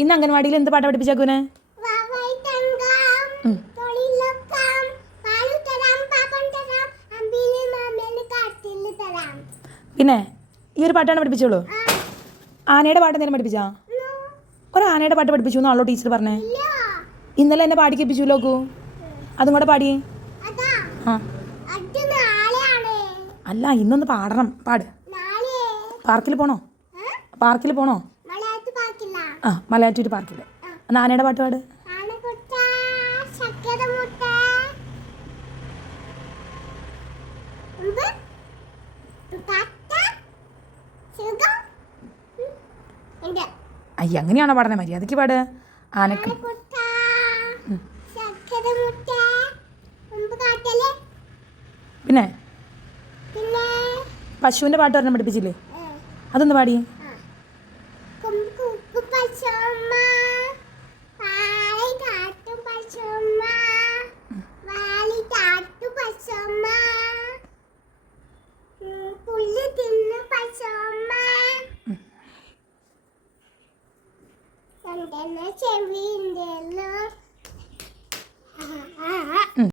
ഇന്ന് അംഗൻവാടിയിൽ എന്ത് പാട്ടാ പഠിപ്പിച്ചേക്കൂനെ? പിന്നെ ഈ ഒരു പാട്ടാണ് പഠിപ്പിച്ചോളൂ. ആനയുടെ പാട്ട് എന്തെങ്കിലും പഠിപ്പിച്ചാ? ഒരു ആനയുടെ പാട്ട് പഠിപ്പിച്ചു എന്നാണല്ലോ ടീച്ചർ പറഞ്ഞേ. ഇന്നലെ എന്നെ പാടി കേൾപ്പിച്ചു ലോക്കു. അതും കൂടെ പാടി. ആ അല്ല, ഇന്നൊന്ന് പാടണം. പാട്. പാർക്കിൽ പോണോ? പാർക്കിൽ പോണോ? ആ, മലയാറ്റൂർ പാർക്കിൽ. എന്നാൽ ആനയുടെ പാട്ട് പാട്. അയ്യ, അങ്ങനെയാണോ പാടണേ? മര്യാദയ്ക്ക് പാട്. ആനക്ക് പിന്നെ പശുവിൻ്റെ പാട്ട് പറഞ്ഞ പഠിപ്പിച്ചില്ലേ? അതൊന്ന് പാടി. ചെവിൻ്റെ